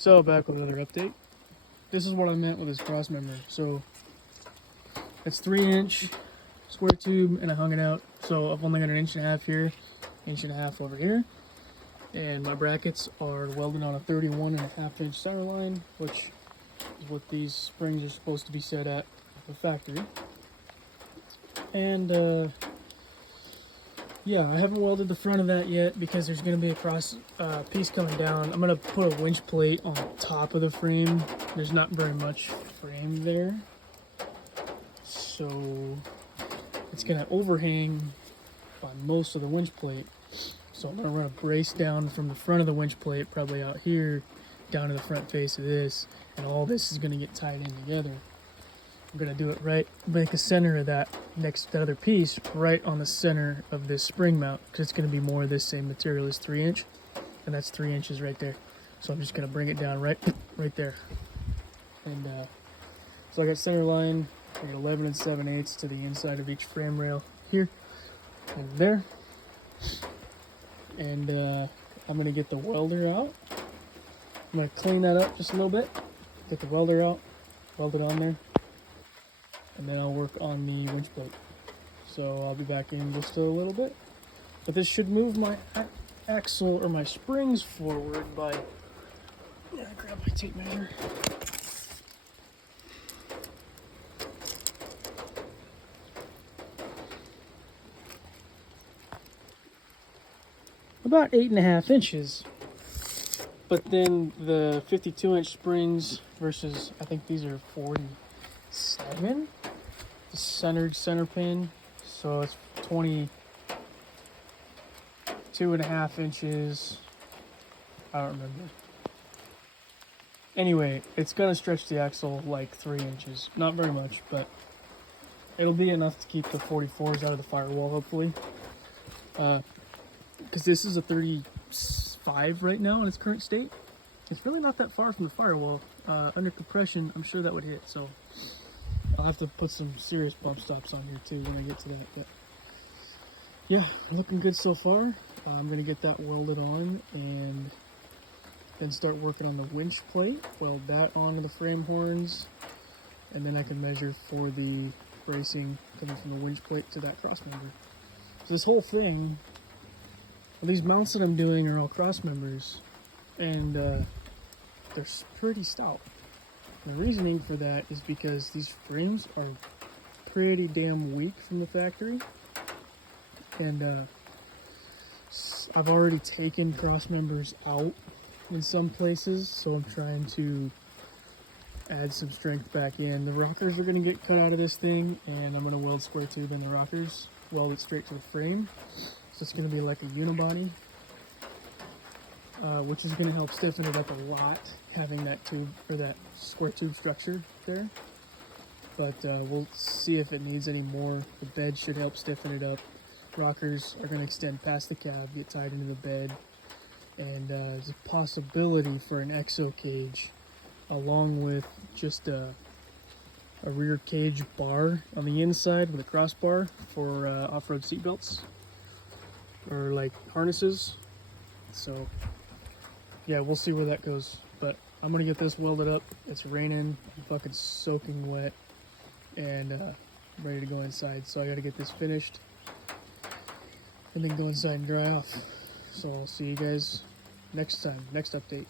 So back with another update. This is what I meant with this cross member. So it's 3-inch square tube and I hung it out. So I've only got 1.5 inches here, 1.5 inches over here. And my brackets are welded on a 31.5-inch center line, which is what these springs are supposed to be set at the factory. And yeah, I haven't welded the front of that yet because there's going to be a cross piece coming down. I'm going to put a winch plate on top of the frame. There's not very much frame there, so it's going to overhang on most of the winch plate. So I'm going to run a brace down from the front of the winch plate, probably out here, down to the front face of this, and all this is going to get tied in together. I'm going to do it right, make a center of that other piece right on the center of this spring mount, because it's going to be more of this same material as 3-inch, and that's 3 inches right there. So I'm just going to bring it down right there. And so I got center line, I got 11 7/8 to the inside of each frame rail here and there. And I'm going to get the welder out. I'm going to clean that up just a little bit, get the welder out, weld it on there, and then I'll work on the winch plate. So I'll be back in just a little bit. But this should move my axle or my springs forward by, yeah, grab my tape measure. About 8.5 inches. But then the 52-inch springs versus, I think these are 47. The center pin, so it's 22.5 inches. I don't remember. Anyway, it's gonna stretch the axle like 3 inches. Not very much, but it'll be enough to keep the 44s out of the firewall, hopefully. Because this is a 35 right now in its current state. It's really not that far from the firewall. Under compression, I'm sure that would hit, so I'll have to put some serious bump stops on here too when I get to that. But yeah, looking good so far. I'm going to get that welded on and then start working on the winch plate, weld that onto the frame horns, and then I can measure for the bracing coming from the winch plate to that cross member. So this whole thing, these mounts that I'm doing are all cross members, and they're pretty stout. The reasoning for that is because these frames are pretty damn weak from the factory, and I've already taken cross members out in some places, so I'm trying to add some strength back in. The rockers are going to get cut out of this thing, and I'm going to weld square tube in the rockers, weld it straight to the frame. So it's going to be like a unibody, which is going to help stiffen it up a lot, having that tube or that square tube structure there. But we'll see if it needs any more. The bed should help stiffen it up. Rockers are going to extend past the cab, get tied into the bed, and there's a possibility for an exo cage, along with just a rear cage bar on the inside with a crossbar for off-road seat belts or like harnesses. So yeah, we'll see where that goes. But I'm gonna get this welded up. It's raining, I'm fucking soaking wet, and I'm ready to go inside. So I gotta get this finished and then go inside and dry off. So I'll see you guys next time, next update.